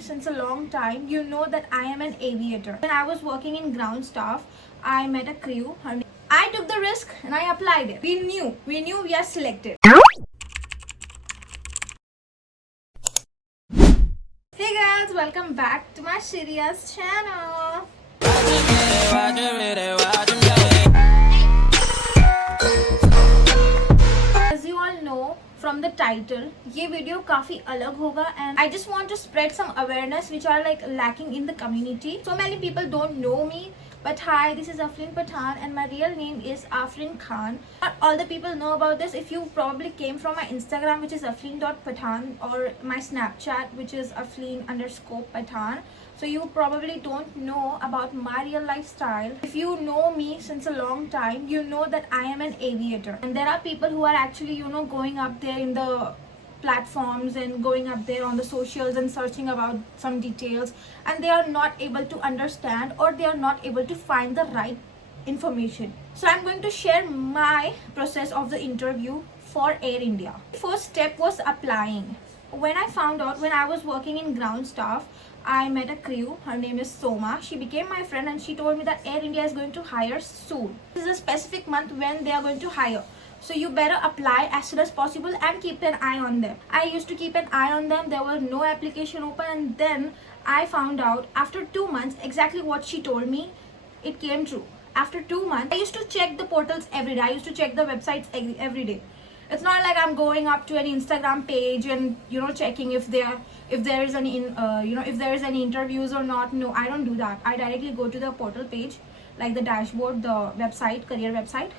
since a long time, you know that I am an aviator. When I was working in ground staff, I met a crew. I took the risk and I applied it. We knew we are selected. Hey guys, welcome back to my serious channel. As you all know from the title, ये video काफी अलग होगा and I just want to spread some awareness which are like lacking in the community. So many people don't know me, but hi, this is AfleenPathan and my real name is AfleenKhan. Not all the people know about this. If you probably came from my Instagram, which is afleen.pathan, or my Snapchat, which is afleen_pathan, so you probably don't know about my real lifestyle. If you know me since a long time, you know that I am an aviator. And there are people who are actually, going up there in the platforms and going up there on the socials and searching about some details, and they are not able to understand or they are not able to find the right information. So I'm going to share my process of the interview for Airindia. First step was applying. When I found out, when I was working in ground staff, I met a crew. Her name is Soma. She became my friend and she told me that Airindia is going to hire soon. This is a specific month when they are going to hire. So you better apply as soon as possible and keep an eye on them. I used to keep an eye on them. There was no application open, and then I found out after 2 months exactly what she told me. It came true. After 2 months, I used to check the portals every day. I used to check the websites every day. It's not like I'm going up to an Instagram page and checking if there is any interviews or not. No, I don't do that. I directly go to the portal page, like the dashboard, the website, career website.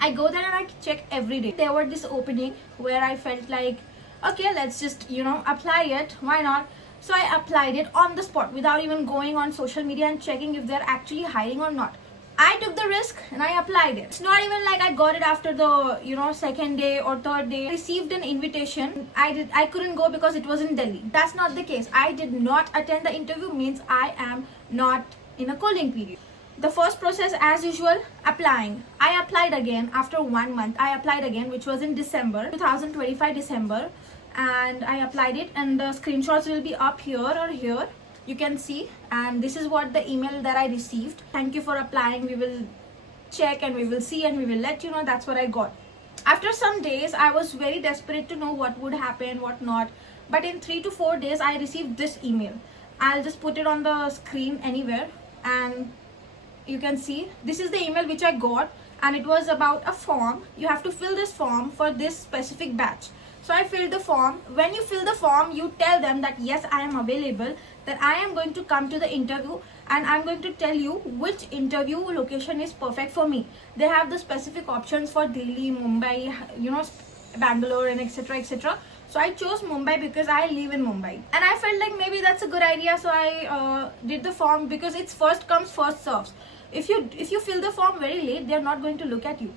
I go there and I check every day. There were this opening where I felt like, okay, let's just apply it. Why not? So I applied it on the spot without even going on social media and checking if they're actually hiring or not. I took the risk and I applied it. It's not even like I got it after the second day or third day. I received an invitation. I couldn't go because it was in Delhi. That's not the case. I did not attend the interview, means I am not in a cooling period. The first process, as usual, applying. I applied again after 1 month. I applied again, which was in December 2025 December, and I applied it, and the screenshots will be up here or here. You can see, and this is what the email that I received. Thank you for applying. We will check and we will see and we will let you know. That's what I got. After some days, I was very desperate to know what would happen, what not. But in 3 to 4 days, I received this email. I'll just put it on the screen anywhere, and you can see this is the email which I got, and it was about a form. You have to fill this form for this specific batch. So I filled the form. When you fill the form, you tell them that yes, I am available, that I am going to come to the interview, and I'm going to tell you which interview location is perfect for me. They have the specific options for Delhi, Mumbai, Bangalore, and etc, etc. So I chose Mumbai because I live in Mumbai, and I felt like maybe that's a good idea. So I did the form because it's first comes first serves. If you fill the form very late, they're not going to look at you.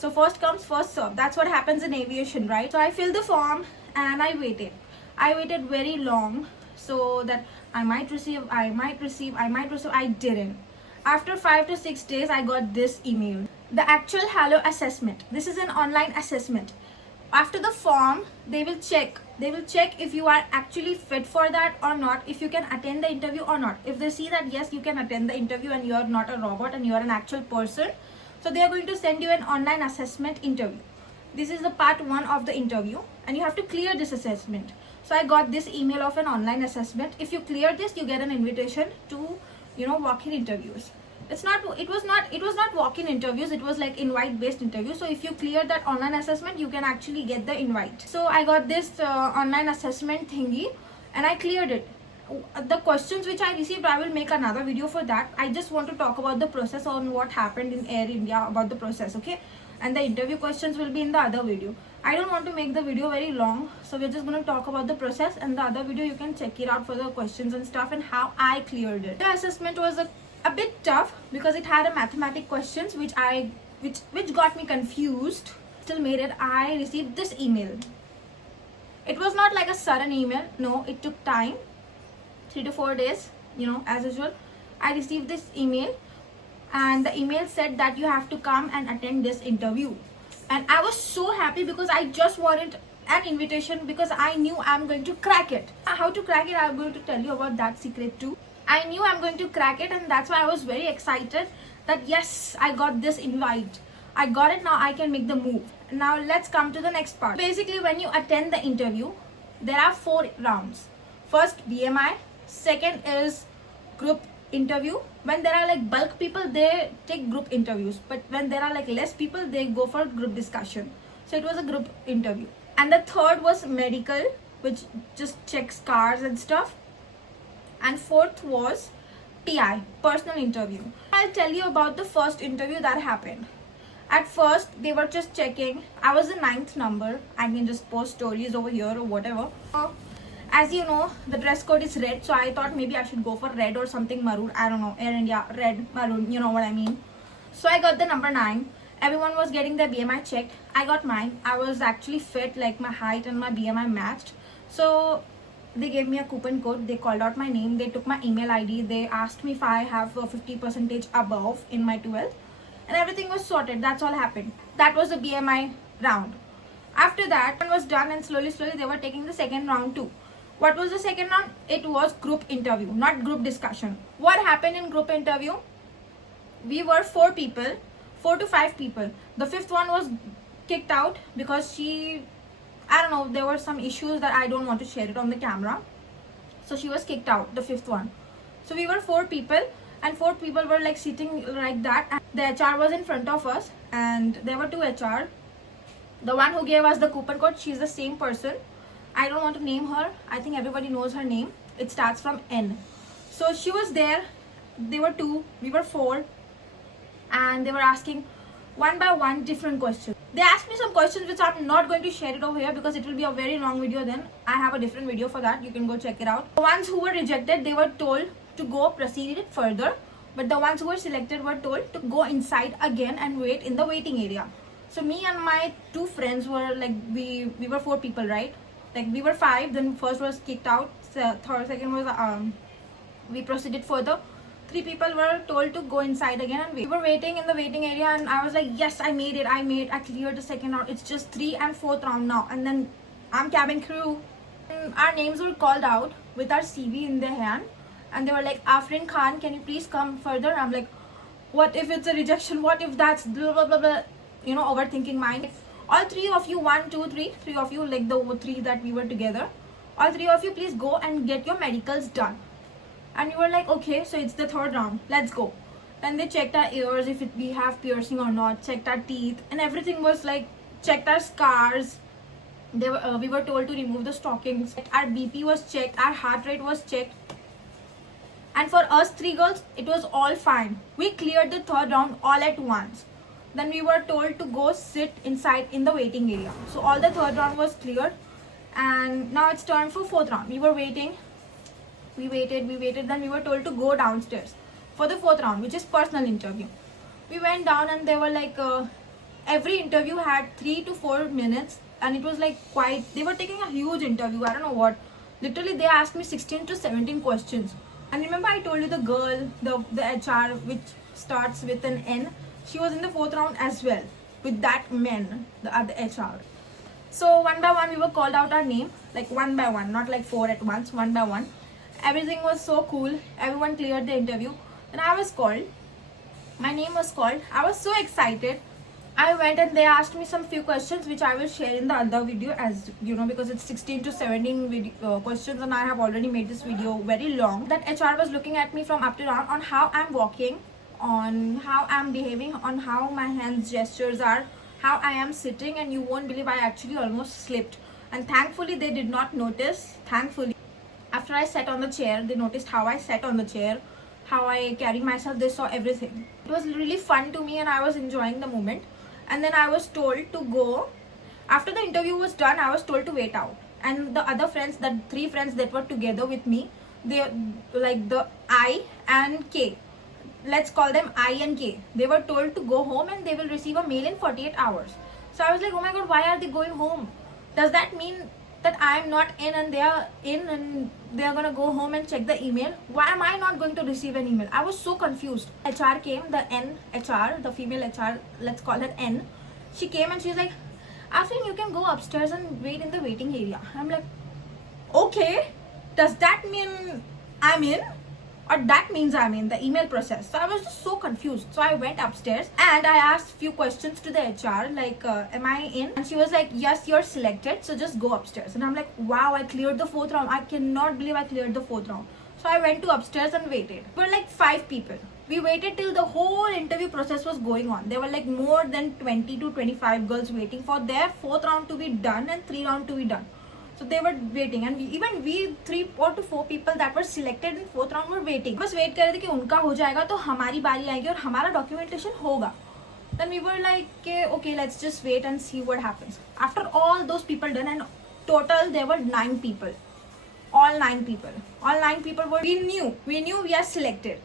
So first comes first serve. That's what happens in aviation, right? So I filled the form and I waited. I waited very long so that I might receive. I didn't. After 5 to 6 days, I got this email. The actual Hello assessment. This is an online assessment. After the form, they will check if you are actually fit for that or not, if you can attend the interview or not. If they see that yes, you can attend the interview and you are not a robot and you are an actual person, so they are going to send you an online assessment interview. This is the part 1 of the interview, and you have to clear this assessment. So I got this email of an online assessment. If you clear this, you get an invitation to walk-in interviews. It was not walk-in interviews. It was like invite-based interviews. So if you clear that online assessment, you can actually get the invite. So I got this online assessment thingy, and I cleared it. The questions which I received, I will make another video for that. I just want to talk about the process on what happened in Airindia, about the process, okay? And the interview questions will be in the other video. I don't want to make the video very long, so we're just going to talk about the process, and the other video you can check it out for the questions and stuff and how I cleared it. The assessment was a bit tough because it had a mathematic questions which got me confused. Still made it. I received this email. It was not like a sudden email. No, it took time. 3 to 4 days, as usual. I received this email, and the email said that you have to come and attend this interview. And I was so happy because I just wanted an invitation because I knew I'm going to crack it. How to crack it, I'm going to tell you about that secret too. I knew I'm going to crack it, and that's why I was very excited that yes, I got this invite. I got it, now I can make the move. Now let's come to the next part. Basically, when you attend the interview, there are 4 rounds. First, BMI. Second is group interview. When there are like bulk people, they take group interviews, but when there are like less people, they go for group discussion. So it was a group interview. And the third was medical, which just checks cars and stuff. And fourth was PI, personal interview. I'll tell you about the first interview that happened. At first, they were just checking. I was the 9th number. I can just post stories over here or whatever. As you know, the dress code is red, so I thought maybe I should go for red or something maroon. I don't know, Airindia, red, maroon, you know what I mean. So I got the number 9. Everyone was getting their BMI checked. I got mine. I was actually fit, like my height and my BMI matched. So they gave me a coupon code. They called out my name. They took my email ID. They asked me if I have a 50% above in my 12th. And everything was sorted. That's all happened. That was the BMI round. After that, one was done, and slowly they were taking the second round too. What was the second round? It was group interview, not group discussion. What happened in group interview? We were 4 people, 4 to 5 people. The 5th one was kicked out because I don't know, there were some issues that I don't want to share it on the camera. So she was kicked out, the 5th one. So we were 4 people, and 4 people were like sitting like that. And the HR was in front of us, and there were 2 HR. The one who gave us the coupon code, she's the same person. I don't want to name her. I think everybody knows her name. It starts from N. So she was there. They were 2. We were 4. And they were asking one by one different questions. They asked me some questions which I'm not going to share it over here because it will be a very long video then. I have a different video for that. You can go check it out. The ones who were rejected, they were told to go proceed it further. But the ones who were selected were told to go inside again and wait in the waiting area. So me and my 2 friends were like, we were 4 people, right? Like we were 5, then first was kicked out, second was we proceeded further. 3 people were told to go inside again and wait. We were waiting in the waiting area, and I was like, yes, I made it, I cleared the second round. It's just 3 and 4th round now, and then I'm cabin crew. And our names were called out with our CV in their hand, and they were like, AfleenPathan, can you please come further? I'm like, what if it's a rejection? What if that's blah blah blah blah? You know, overthinking mind. All 3 of you, 1, 2, 3, 3 of you, like the 3 that we were together, all 3 of you, please go and get your medicals done. And you were like, okay, so it's the 3rd round, let's go. Then they checked our ears, if we have piercing or not, checked our teeth, and everything was like, checked our scars. We were told to remove the stockings. Our BP was checked, our heart rate was checked. And for us 3 girls, it was all fine. We cleared the 3rd round all at once. Then we were told to go sit inside in the waiting area. So all the 3rd round was cleared, and now it's time for 4th round. We were waiting. We waited. Then we were told to go downstairs for the 4th round, which is personal interview. We went down, and they were like, every interview had 3 to 4 minutes, and it was like quite, they were taking a huge interview. I don't know what. Literally, they asked me 16 to 17 questions. And remember I told you the girl, the HR, which starts with an N, she was in the 4th round as well with that men, the other HR. So one by one we were called out our name, like one by one, not like 4 at once, one by one. Everything was so cool. Everyone cleared the interview. Then I was called. My name was called. I was so excited. I went, and they asked me some few questions which I will share in the other video, as you know, because it's 16 to 17 questions, and I have already made this video very long. That HR was looking at me from up to down on how I'm walking, on how I'm behaving, on how my hands gestures are, how I am sitting, and you won't believe I actually almost slipped. And thankfully they did not notice. Thankfully, after I sat on the chair, they noticed how I sat on the chair, how I carried myself. They saw everything. It was really fun to me, and I was enjoying the moment. And then I was told to go. After the interview was done, I was told to wait out. And the other friends, the 3 friends that were together with me, they like the I and K. Let's call them I and K. They were told to go home, and they will receive a mail in 48 hours. So I was like, oh my god, why are they going home? Does that mean that I'm not in and they are in, and they are gonna go home and check the email? Why am I not going to receive an email? I was so confused. HR came, the N HR, the female HR, let's call her N. She came and she's like, Aflin, you can go upstairs and wait in the waiting area. I'm like, okay, does that mean I'm in? Or that means I'm in the email process. So I was just so confused. So I went upstairs and I asked few questions to the HR like, am I in? And she was like, yes, you're selected, so just go upstairs. And I'm like, wow, I cleared the 4th round. I cannot believe I cleared the 4th round. So I went to upstairs and waited. We were like 5 people. We waited till the whole interview process was going on. There were like more than 20 to 25 girls waiting for their 4th round to be done and 3 round to be done. So they were waiting, and even we 3 or to 4 people that were selected in 4th round were waiting. बस wait कर रहे थे कि उनका हो जाएगा तो हमारी बारी आएगी और हमारा documentation होगा. Then we were like, okay, let's just wait and see what happens. After all those people done, and total there were 9 people. All 9 people were. We knew we are selected,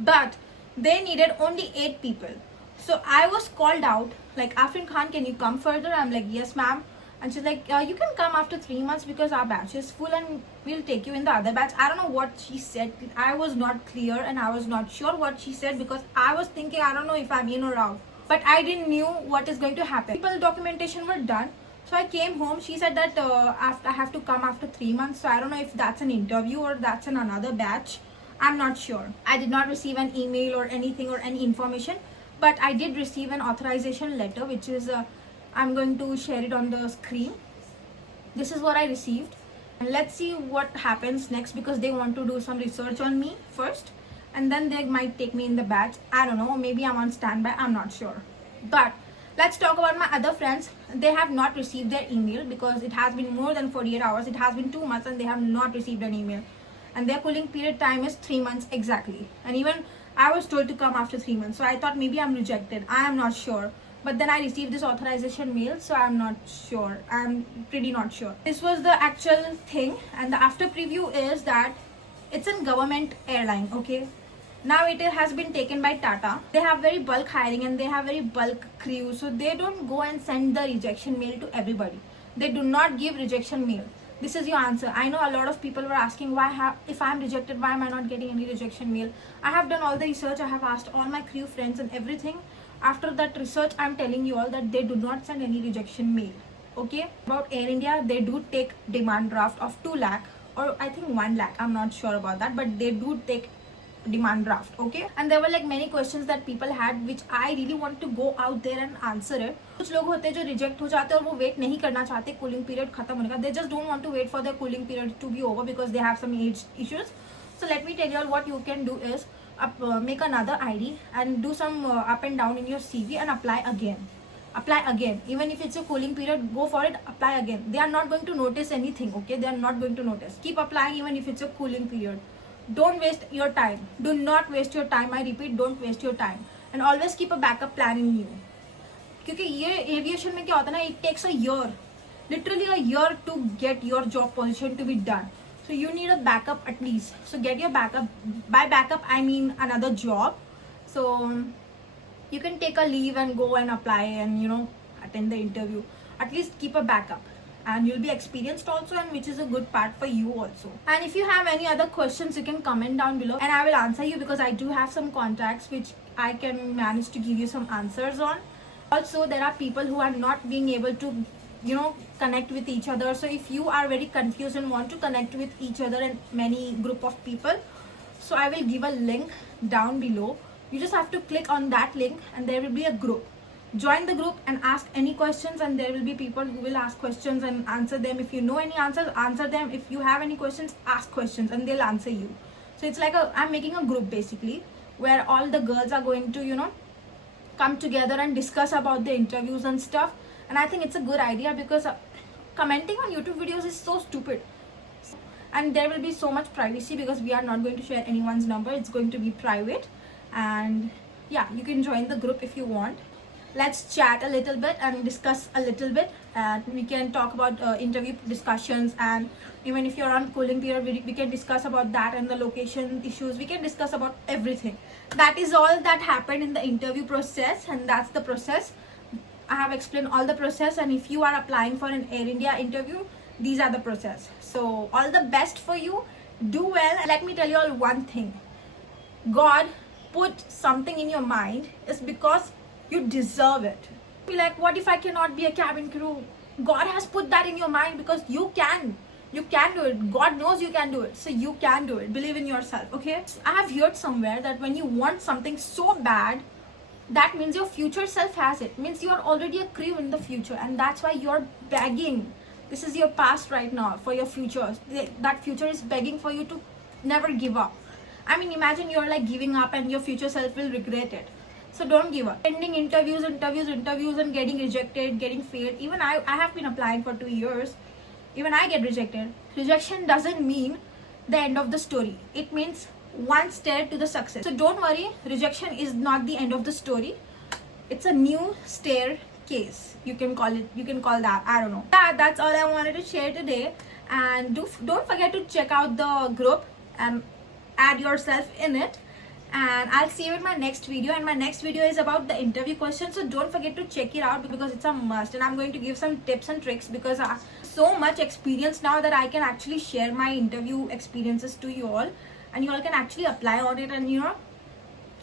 but they needed only 8 people. So I was called out like, Aflin Khan, can you come further? I'm like, yes, ma'am. And she's like, you can come after 3 months because our batch is full and we'll take you in the other batch. I don't know what she said. I was not clear and I was not sure what she said because I was thinking, I don't know if I'm in or out. But I didn't knew what is going to happen. People documentation were done. So I came home. She said that I have to come after 3 months. So I don't know if that's an interview or that's in another batch. I'm not sure. I did not receive an email or anything or any information. But I did receive an authorization letter, which is... I'm going to share it on the screen. This is what I received. And let's see what happens next because they want to do some research on me first. And then they might take me in the batch. I don't know. Maybe I'm on standby. I'm not sure. But let's talk about my other friends. They have not received their email because it has been more than 48 hours. It has been 2 months and they have not received an email. And their cooling period time is 3 months exactly. And even I was told to come after 3 months. So I thought maybe I'm rejected. I am not sure. But then I received this authorization mail, so I'm not sure. I'm pretty not sure. This was the actual thing, and the after preview is that it's a government airline, okay? Now it has been taken by Tata. They have very bulk hiring and they have very bulk crew, so they don't go and send the rejection mail to everybody. They do not give rejection mail. This is your answer. I know a lot of people were asking if I'm rejected, why am I not getting any rejection mail? I have done all the research. I have asked all my crew friends and everything. After that research, I'm telling you all that they do not send any rejection mail. Okay? About Airindia, they do take demand draft of 2 lakh or I think 1 lakh. I'm not sure about that, but they do take demand draft. Okay? And there were like many questions that people had which I really want to go out there and answer it. कुछ लोग होते हैं जो reject हो जाते हैं और वो wait नहीं करना चाहते cooling period खत्म होने का. They just don't want to wait for their cooling period to be over because they have some age issues. So let me tell you all what you can do is make another ID and do some up and down in your CV and apply again. Even if it's a cooling period, go for it, apply again. They are not going to notice anything, okay? They are not going to notice. Keep applying even if it's a cooling period. Don't waste your time. Do not waste your time. I repeat, don't waste your time. And always keep a backup plan in you. क्योंकि ये aviation में क्या होता है ना, it takes a year, literally a year to get your job position to be done. So you need a backup at least. So get your backup. By backup, I mean another job. So you can take a leave and go and apply and, you know, attend the interview. At least keep a backup. And you'll be experienced also, and which is a good part for you also. And if you have any other questions, you can comment down below and I will answer you because I do have some contacts which I can manage to give you some answers on. Also, there are people who are not being able to, you know, connect with each other. So if you are very confused and want to connect with each other and many group of people, so I will give a link down below. You just have to click on that link and there will be a group. Join the group and ask any questions, and there will be people who will ask questions and answer them. If you know any answers, answer them. If you have any questions, ask questions and they'll answer you. So it's like I'm making a group basically where all the girls are going to, you know, come together and discuss about the interviews and stuff. And I think it's a good idea because commenting on YouTube videos is so stupid. And there will be so much privacy because we are not going to share anyone's number. It's going to be private. And yeah, you can join the group if you want. Let's chat a little bit and discuss a little bit. And we can talk about interview discussions. And even if you're on cooling period, we can discuss about that and the location issues. We can discuss about everything. That is all that happened in the interview process. And that's the process. I have explained all the process, and if you are applying for an Air India interview, these are the process. So all the best for you. Do well. Let me tell you all one thing. God put something in your mind is because you deserve it. Be like, what if I cannot be a cabin crew? God has put that in your mind because you can do it. God knows you can do it, so you can do it. Believe in yourself. Okay, I have heard somewhere that when you want something so bad, that means your future self has it. Means you are already a crew in the future, and that's why you're begging. This is your past right now for your future. That future is begging for you to never give up. I mean, imagine you're like giving up and your future self will regret it. So don't give up. Ending interviews and getting rejected, getting failed. Even I have been applying for 2 years. Even I get rejected. Rejection doesn't mean the end of the story. It means one stair to the success. So don't worry, rejection is not the end of the story. It's a new staircase. You can call that. I don't know. That's all I wanted to share today. And don't forget to check out the group and add yourself in it. And I'll see you in my next video, and my next video is about the interview questions, so don't forget to check it out because it's a must. And I'm going to give some tips and tricks because I have so much experience now that I can actually share my interview experiences to you all, and you all can actually apply on it and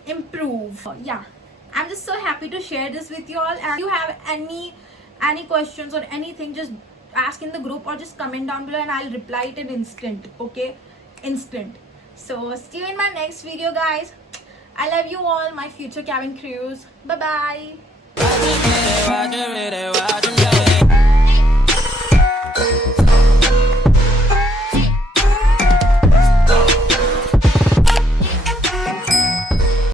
improve. Yeah, I'm just so happy to share this with you all. And if you have any questions or anything, just ask in the group or just comment down below and I'll reply it in instant. Okay, instant. So see you in my next video, guys. I love you all, my future cabin crews. Bye bye.